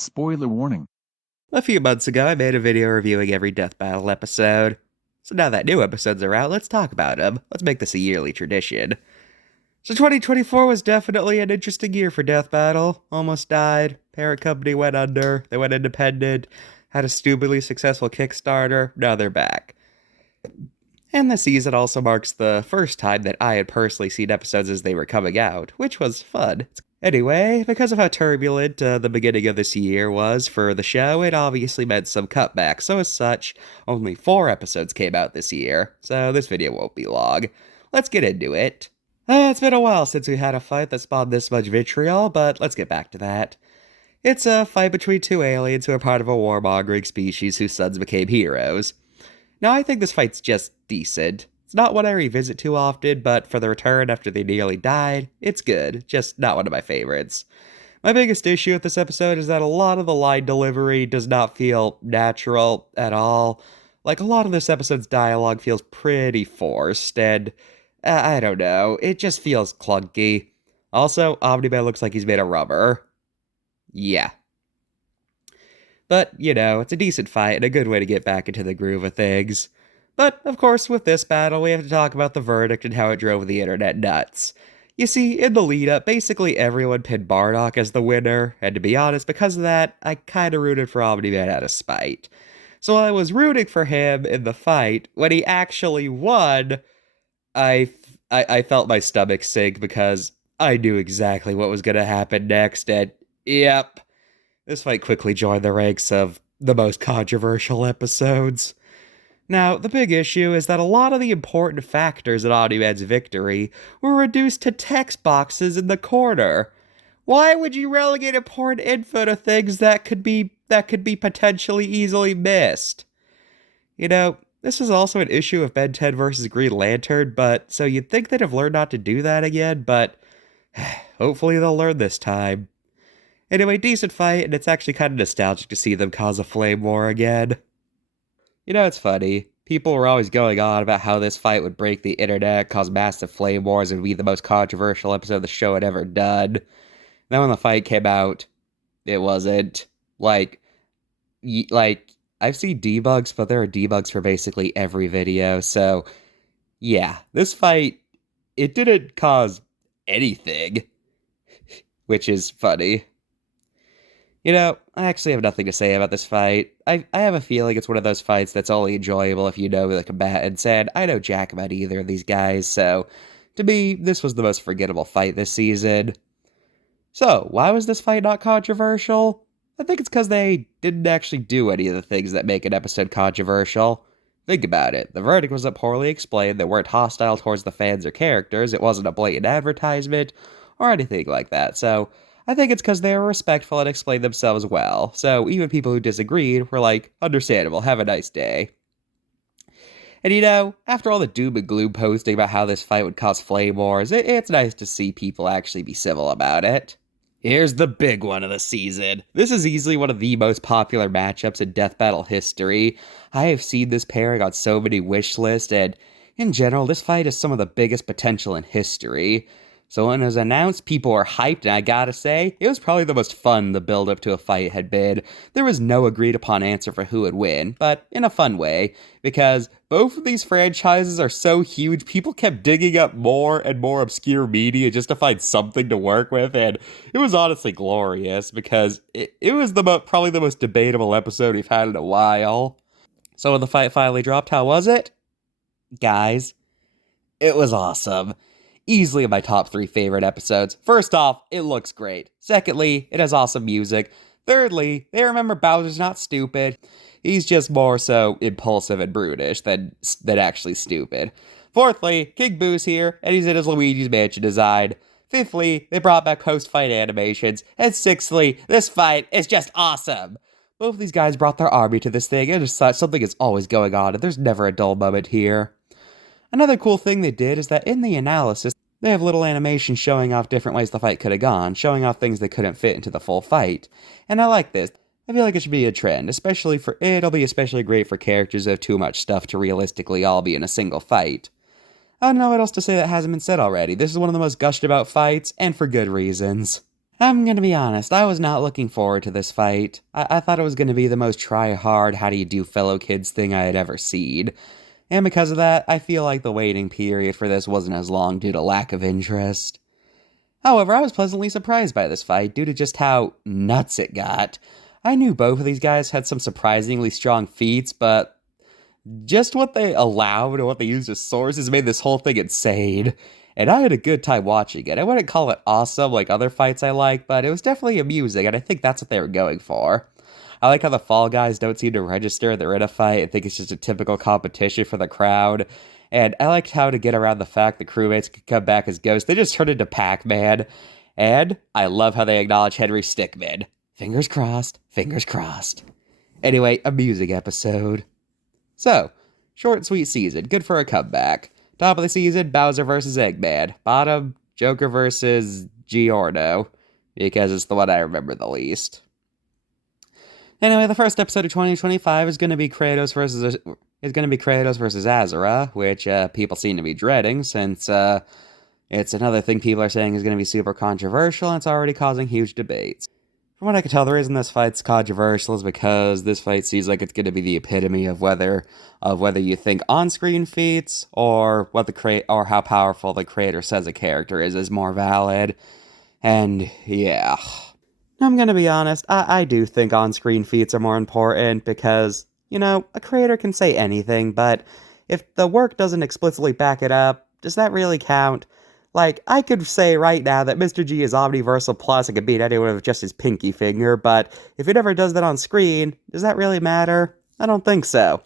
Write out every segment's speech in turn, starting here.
Spoiler warning. A few months ago, I made a video reviewing every Death Battle episode. So now that new episodes are out, let's talk about them. Let's make this a yearly tradition. So 2024 was definitely an interesting year for Death Battle. Almost died. Parent company went under. They went independent. Had a stupidly successful Kickstarter. Now they're back. And the season also marks the first time that I had personally seen episodes as they were coming out, which was fun. Anyway, because of how turbulent the beginning of this year was for the show, it obviously meant some cutbacks, so as such, only 4 episodes came out this year, so this video won't be long. Let's get into it. It's been a while since we had a fight that spawned this much vitriol, but let's get back to that. It's a fight between two aliens who are part of a warmongering species whose sons became heroes. Now, I think this fight's just decent. It's not one I revisit too often, but for the return after they nearly died, it's good, just not one of my favorites. My biggest issue with this episode is that a lot of the line delivery does not feel natural at all. Like, a lot of this episode's dialogue feels pretty forced, and I don't know, it just feels clunky. Also, Omni-Man looks like he's made of rubber. Yeah. But, it's a decent fight and a good way to get back into the groove of things. But, of course, with this battle, we have to talk about the verdict and how it drove the internet nuts. You see, in the lead-up, basically everyone pinned Bardock as the winner, and to be honest, because of that, I kinda rooted for Omni-Man out of spite. So while I was rooting for him in the fight, when he actually won, I felt my stomach sink because I knew exactly what was gonna happen next, and yep, this fight quickly joined the ranks of the most controversial episodes. Now, the big issue is that a lot of the important factors in Omni-Man's victory were reduced to text boxes in the corner. Why would you relegate important info to things that could be potentially easily missed? This is also an issue of Ben 10 versus Green Lantern, but so you'd think they'd have learned not to do that again, but hopefully they'll learn this time. Anyway, decent fight, and it's actually kind of nostalgic to see them cause a flame war again. It's funny. People were always going on about how this fight would break the internet, cause massive flame wars, and be the most controversial episode the show had ever done. Then when the fight came out, it wasn't. I've seen debugs, but there are debugs for basically every video, so yeah, this fight, it didn't cause anything, which is funny. I actually have nothing to say about this fight. I have a feeling it's one of those fights that's only enjoyable if you know the combatants, and I know jack about either of these guys, so to me, this was the most forgettable fight this season. So, why was this fight not controversial? I think it's because they didn't actually do any of the things that make an episode controversial. Think about it. The verdict wasn't poorly explained, they weren't hostile towards the fans or characters, it wasn't a blatant advertisement, or anything like that, so I think it's because they were respectful and explained themselves well, so even people who disagreed were like, understandable, have a nice day. And after all the doom and gloom posting about how this fight would cause flame wars, it's nice to see people actually be civil about it. Here's the big one of the season. This is easily one of the most popular matchups in Death Battle history. I have seen this pairing on so many wish lists, and in general, this fight has some of the biggest potential in history. So when it was announced, people were hyped, and I gotta say, it was probably the most fun the build-up to a fight had been. There was no agreed-upon answer for who would win, but in a fun way, because both of these franchises are so huge, people kept digging up more and more obscure media just to find something to work with, and it was honestly glorious, because it was probably the most debatable episode we've had in a while. So when the fight finally dropped, how was it? Guys, it was awesome. Easily my top 3 favorite episodes. First off, it looks great. Secondly, it has awesome music. Thirdly, they remember Bowser's not stupid. He's just more so impulsive and brutish than actually stupid. Fourthly, King Boo's here, and he's in his Luigi's Mansion design. Fifthly, they brought back post-fight animations. And sixthly, this fight is just awesome. Both of these guys brought their army to this thing, and as such, something is always going on, and there's never a dull moment here. Another cool thing they did is that in the analysis, they have little animations showing off different ways the fight could have gone, showing off things that couldn't fit into the full fight. And I like this. I feel like it should be a trend, it'll be especially great for characters who have too much stuff to realistically all be in a single fight. I don't know what else to say that hasn't been said already. This is one of the most gushed about fights, and for good reasons. I'm gonna be honest, I was not looking forward to this fight. I thought it was gonna be the most try-hard, how do you do fellow kids thing I had ever seen. And because of that, I feel like the waiting period for this wasn't as long due to lack of interest. However, I was pleasantly surprised by this fight due to just how nuts it got. I knew both of these guys had some surprisingly strong feats, but just what they allowed and what they used as sources made this whole thing insane. And I had a good time watching it. I wouldn't call it awesome like other fights I like, but it was definitely amusing, and I think that's what they were going for. I like how the Fall Guys don't seem to register they're in a fight. I think it's just a typical competition for the crowd. And I liked how to get around the fact the crewmates could come back as ghosts. They just turned into Pac-Man. And I love how they acknowledge Henry Stickmin. Fingers crossed, fingers crossed. Anyway, amusing episode. So, short, sweet season. Good for a comeback. Top of the season, Bowser versus Eggman. Bottom, Joker versus Giorno. Because it's the one I remember the least. Anyway, the first episode of 2025 is going to be Kratos versus Azura, which people seem to be dreading since it's another thing people are saying is going to be super controversial and it's already causing huge debates. From what I can tell, the reason this fight's controversial is because this fight seems like it's going to be the epitome of whether you think on-screen feats or or how powerful the creator says a character is more valid. And yeah. I'm gonna be honest, I do think on-screen feats are more important because, a creator can say anything, but if the work doesn't explicitly back it up, does that really count? Like, I could say right now that Mr.G is Omniversal Plus and can beat anyone with just his pinky finger, but if he never does that on screen, does that really matter? I don't think so.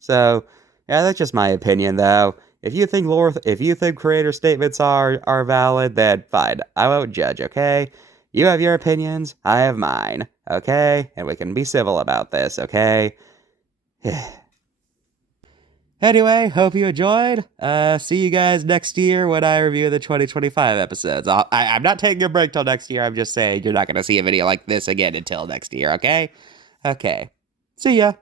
So, yeah, that's just my opinion, though. If you think creator statements are valid, then fine. I won't judge, okay? You have your opinions, I have mine, okay? And we can be civil about this, okay? Anyway, hope you enjoyed. See you guys next year when I review the 2025 episodes. I'm not taking a break till next year. I'm just saying you're not going to see a video like this again until next year, okay? Okay. See ya.